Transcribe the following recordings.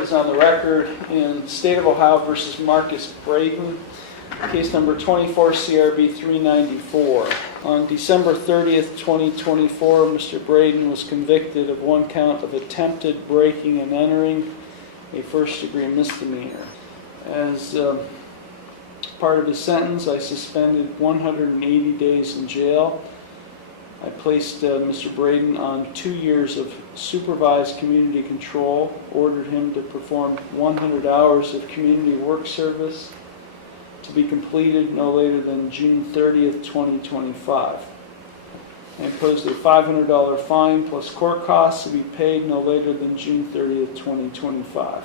report is on the record in State of Ohio versus Marcus Braden, case number 24 CRB 394. On December 30th, 2024, Mr. Braden was convicted of one count of attempted breaking and entering, a first-degree misdemeanor. As part of his sentence, I suspended 180 days in jail. I placed Mr. Braden on 2 years of supervised community control, ordered him to perform 100 hours of community work service to be completed no later than June 30th, 2025. I imposed a $500 fine plus court costs to be paid no later than June 30th, 2025.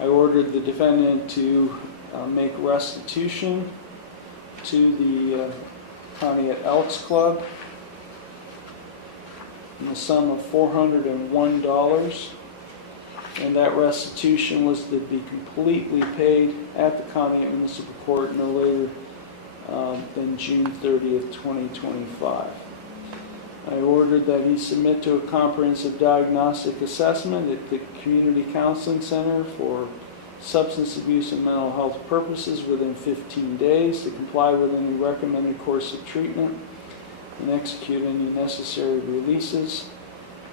I ordered the defendant to make restitution to the County at Elks Club in the sum of $401, and that restitution was to be completely paid at the County Municipal Court no later than June 30th, 2025. I ordered that he submit to a comprehensive diagnostic assessment at the Community Counseling Center for substance abuse and mental health purposes within 15 days to comply with any recommended course of treatment and execute any necessary releases.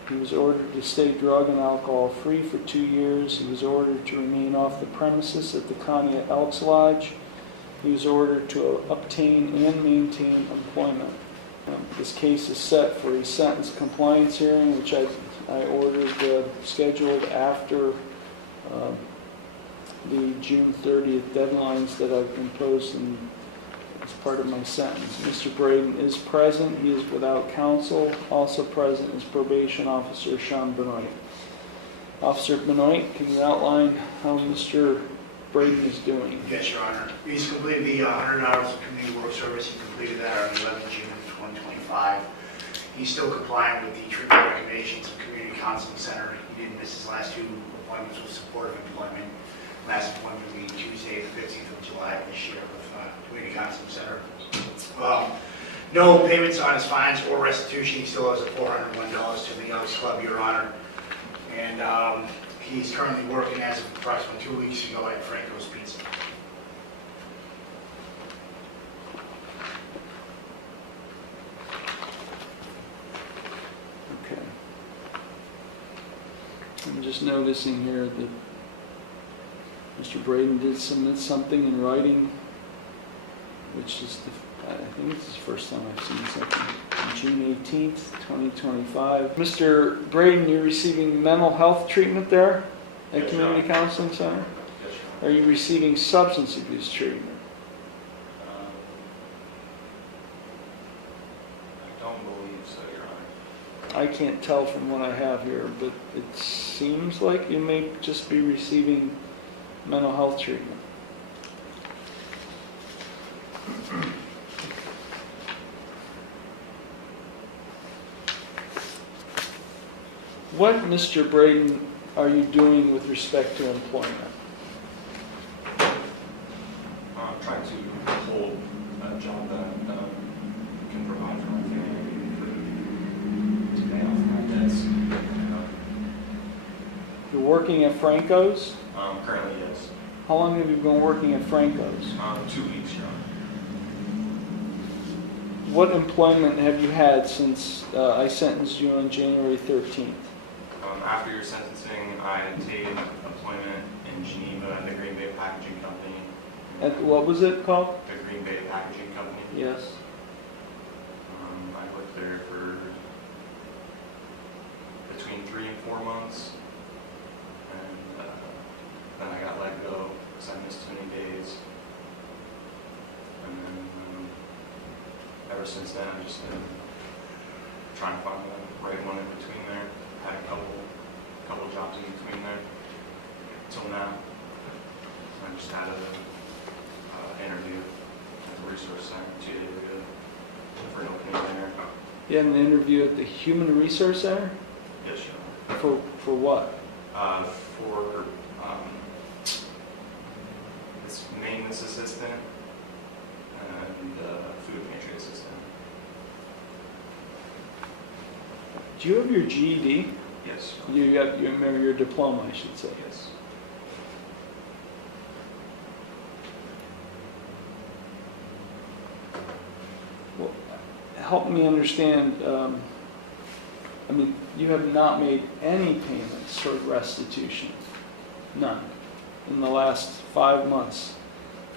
He was ordered to stay drug and alcohol free for 2 years. He was ordered to remain off the premises at the County at Elks Lodge. He was ordered to obtain and maintain employment. This case is set for a sentence compliance hearing, which I ordered scheduled after the June 30th deadlines that I've imposed as part of my sentence. Mr. Braden is present. He is without counsel. Also present is Probation Officer Sean Benoit. Officer Benoit, can you outline how Mr. Braden is doing? Yes, Your Honor. He's completed the 100 hours of community work service. He completed that on 11 June 2025. He's still compliant with the treatment recommendations of Community Counseling Center. He didn't miss his last 2 appointments with supportive employment. Last appointment will be Tuesday, the 15th of July of this year with Community Counseling Center. No payments on his fines or restitution. He still owes $401 to the Elks Club, Your Honor. And he's currently working as of approximately 2 weeks ago at Franco's Pizza. Okay. I'm just noticing here that Mr. Braden did submit something in writing, which is, I think it's the first time I've seen something, on June 18th, 2025. Mr. Braden, you're receiving mental health treatment there at Community Counseling Center? Yes, Your Are you receiving substance abuse treatment? I don't believe so, Your Honor. I can't tell from what I have here, but it seems like you may just be receiving mental health treatment. What, Mr. Braden, are you doing with respect to employment? I'm trying to hold a job that can provide for my family, to pay off my debts. You're working at Franco's? Currently, yes. How long have you been working at Franco's? 2 weeks, Your Honor. What employment have you had since I sentenced you on January 13th? After your sentencing, I had taken employment in Geneva at the Green Bay Packaging Company. At what was it called? The Green Bay Packaging Company. Yes. I worked there for between 3 and 4 months, and then I got let go because I missed too many days. And then ever since then, I've just been trying to find the right one in between there. Had a couple jobs in between there till now. I just had an interview at the resource center 2 days ago for an opening there. You had an interview at the Human Resource Center? Yes, Your Honor. For what? For this maintenance assistant and food pantry assistant. Do you have your GED? Yes. You remember your diploma, I should say. Yes. Well, help me understand, I mean, you have not made any payments for restitution. None. In the last 5 months.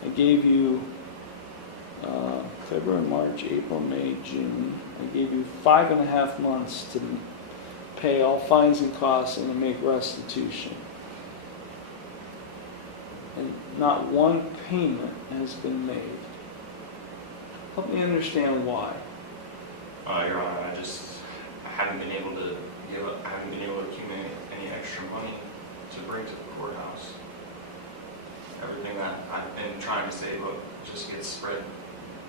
I gave you February, March, April, May, June. I gave you 5.5 months to pay all fines and costs and to make restitution. And not one payment has been made. Help me understand why. Your Honor, I haven't been able to accumulate any extra money to bring to the courthouse. Everything that I've been trying to save up just gets spread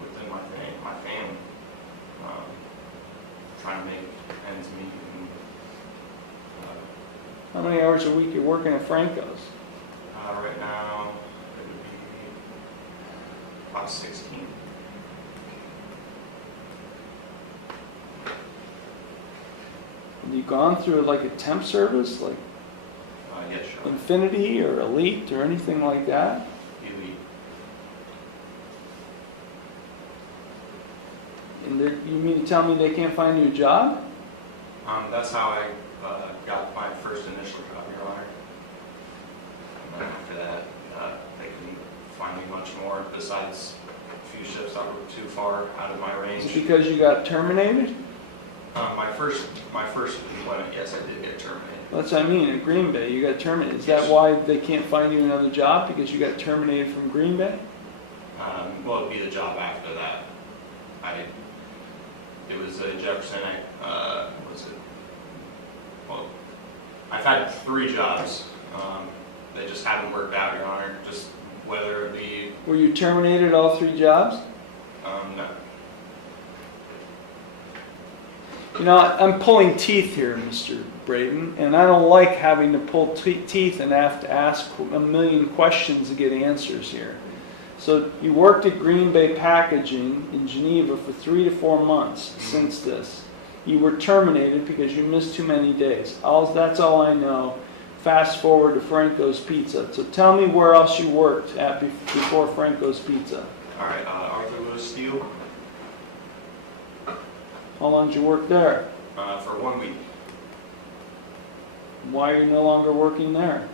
within my family. Trying to make ends meet. And, How many hours a week are you working at Franco's? right now, it would be about 16. Have you gone through like a temp service, like Yes, Your Honor. Infinity or Elite or anything like that? Elite. And you mean to tell me they can't find you a job? That's how I got my first initial job, Your Honor. And then after that, they couldn't find me much more besides a few shifts that were too far out of my range. Is it because you got terminated? My first employment, yes, I did get terminated. That's what I mean, at Green Bay, you got terminated. Is that Yes. why they can't find you another job? Because you got terminated from Green Bay? Well, it'd be the job after that. It was a Jefferson, well, I've had 3 jobs. They just haven't worked out, Your Honor. Just whether it be, Were you terminated all 3 jobs? no. You know, I'm pulling teeth here, Mr. Braden, and I don't like having to pull teeth and have to ask a million questions to get answers here. So you worked at Green Bay Packaging in Geneva for 3 to 4 months since this. You were terminated because you missed too many days. That's all I know. Fast forward to Franco's Pizza. So tell me where else you worked at before Franco's Pizza. All right, Arthur Lewis Steel, How long did you work there? for 1 week. Why are you no longer working there?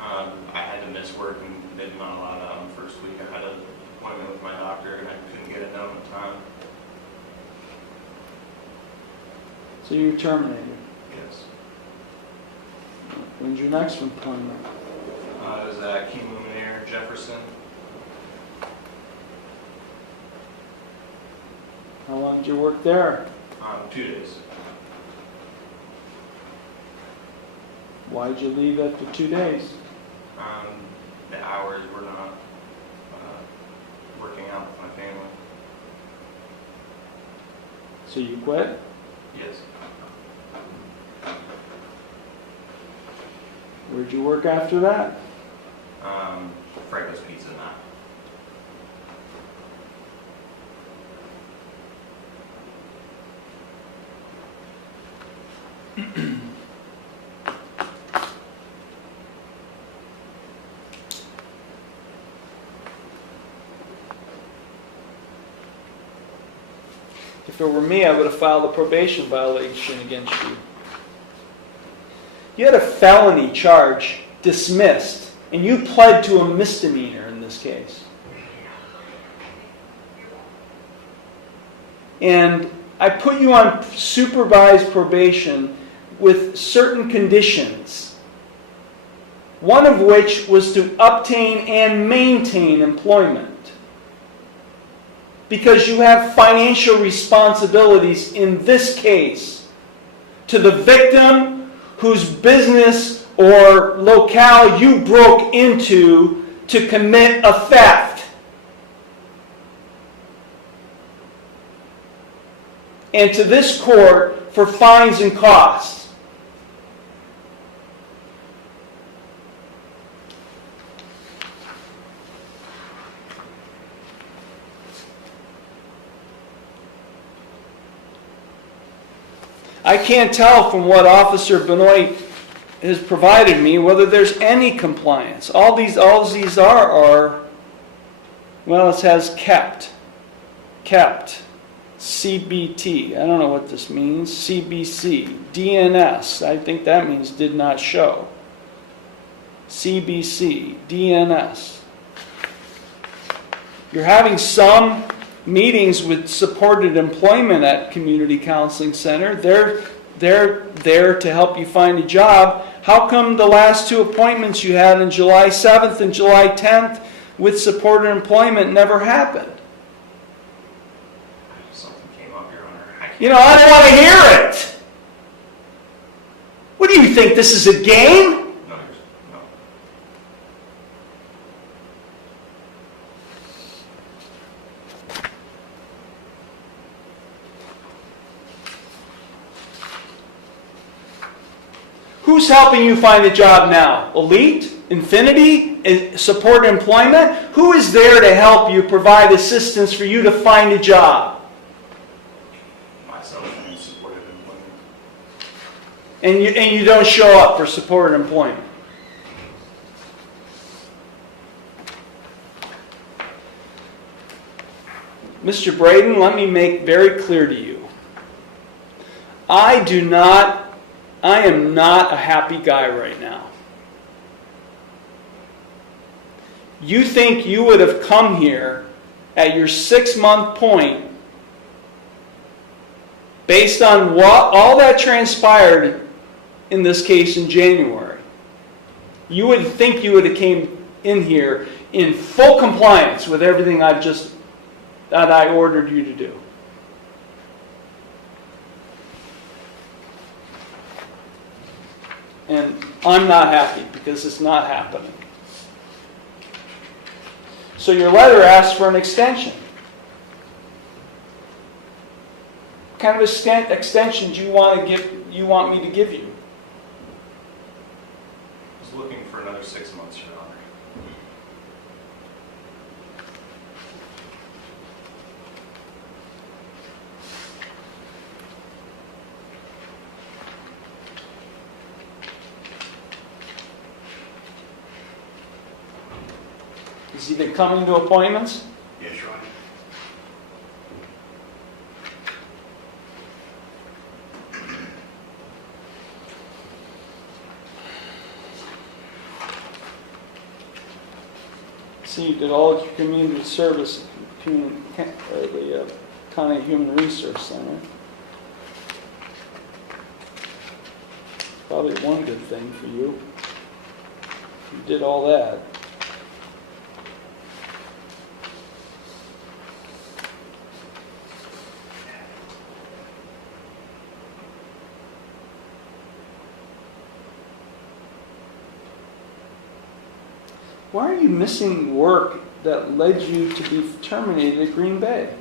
I had to miss work and they did not allow that on the first week. I had an appointment with my doctor and I couldn't get it done in time. So you were terminated. Yes. When's your next employment? I was at King Luminaire, Jefferson. How long did you work there? 2 days. Why did you leave after 2 days? The hours were not working out with my family. So you quit? Yes. Where'd you work after that? Franco's Pizza now. If it were me, I would have filed a probation violation against you. You had a felony charge dismissed, and you pled to a misdemeanor in this case. And I put you on supervised probation with certain conditions, one of which was to obtain and maintain employment. Because you have financial responsibilities in this case to the victim whose business or locale you broke into to commit a theft. And to this court for fines and costs. I can't tell from what Officer Benoit has provided me whether there's any compliance. All these are, well, it has kept, CBT, I don't know what this means, CBC, DNS, I think that means did not show, CBC, DNS. You're having some meetings with supported employment at Community Counseling Center. They're there to help you find a job. How come the last two appointments you had on July 7th and July 10th with supported employment never happened? Something came up, Your Honor. I don't want to hear it. What do you think, this is a game? No. Who's helping you find a job now? Elite? Infinity? Support employment? Who is there to help you provide assistance for you to find a job? Myself and supported employment. And you don't show up for supported employment. Mr. Braden, let me make very clear to you. I am not a happy guy right now. You think you would have come here at your 6-month point based on all that transpired in this case in January. You would think you would have came in here in full compliance with everything that I ordered you to do. And I'm not happy because it's not happening. So your letter asks for an extension. What kind of extension do you want me to give you? I was looking for another 6 months, Your Honor. Has he been coming to appointments? Yes, Your Honor. See, you did all of your community service at the County Human Resource Center. Probably one good thing for you. You did all that. Why are you missing work that led you to be terminated at Green Bay?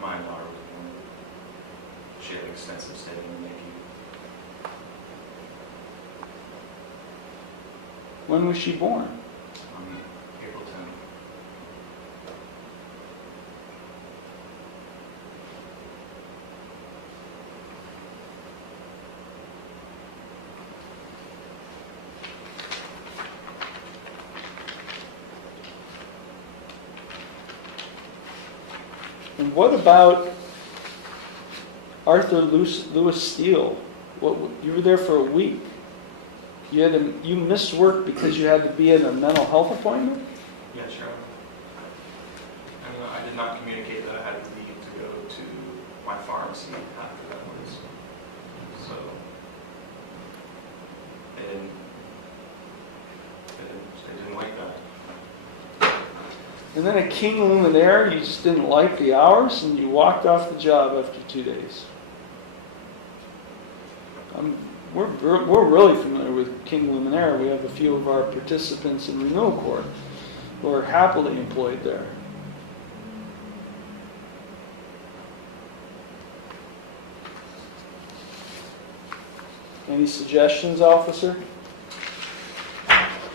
My daughter was born. She had extensive stay in the NICU. When was she born? April 10th. And what about Arthur Lewis Steele? You were there for a week. You missed work because you had to be at a mental health appointment? Yes, Your Honor. And I did not communicate that I had to leave to go to my pharmacy after that was. So they didn't like that. And then at King Luminaire, you just didn't like the hours and you walked off the job after 2 days. We're really familiar with King Luminaire. We have a few of our participants in renewal court who are happily employed there. Any suggestions, officer?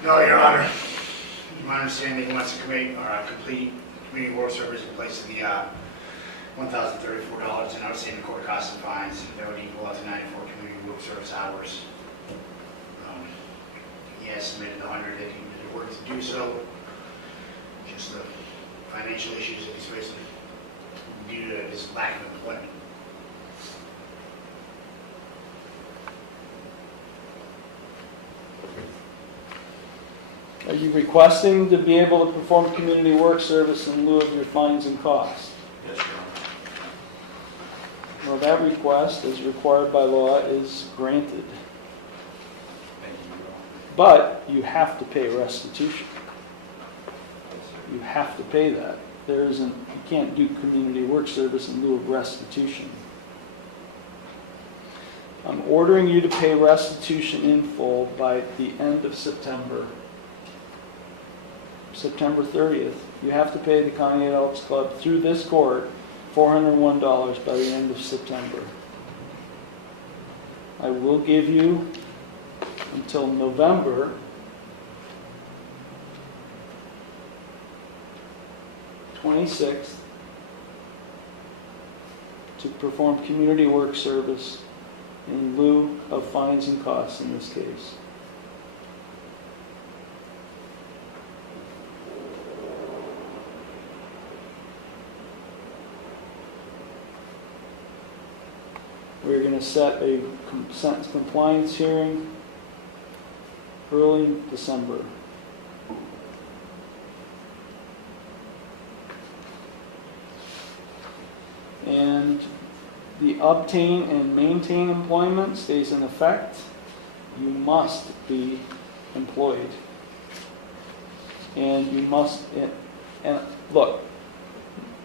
No, Your Honor. My understanding, he wants to complete community work service in place of the $1,034 in outstanding court costs and fines. That would equal out to 94 community work service hours. He has submitted the 100 that he did work to do so. Just the financial issues that he's facing due to his lack of employment. Are you requesting to be able to perform community work service in lieu of your fines and costs? Yes, Your Honor. Well, that request, as required by law, is granted. Thank you, Your Honor. But you have to pay restitution. You have to pay that. You can't do community work service in lieu of restitution. I'm ordering you to pay restitution in full by the end of September. September 30th. You have to pay the County Elks Club through this court $401 by the end of September. I will give you until November 26th to perform community work service in lieu of fines and costs in this case. We're going to set a sentence compliance hearing early December. And the obtain and maintain employment stays in effect. You must be employed. And you must, and look,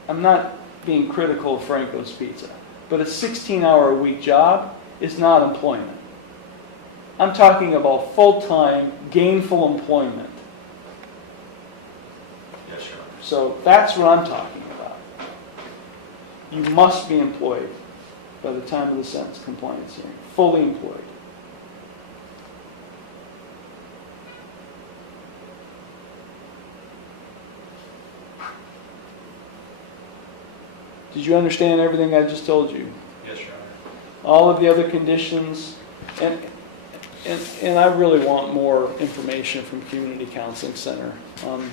I'm not being critical of Franco's Pizza, but a 16-hour-a-week job is not employment. I'm talking about full-time, gainful employment. Yes, Your Honor. So that's what I'm talking about. You must be employed by the time of the sentence compliance hearing, fully employed. Did you understand everything I just told you? Yes, Your Honor. All of the other conditions, and I really want more information from Community Counseling Center on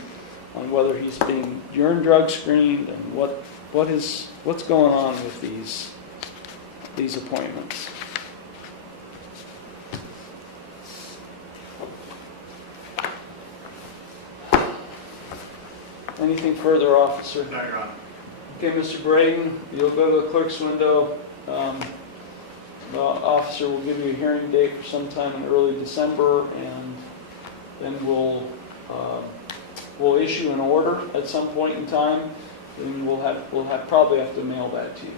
whether he's being urine drug screened and what's going on with these appointments. Anything further, officer? No, Your Honor. Okay, Mr. Braden, you'll go to the clerk's window. The officer will give you a hearing date for sometime in early December, and then we'll issue an order at some point in time, and we'll probably have to mail that to you.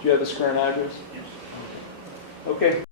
Do you have his current address? Yes. Okay.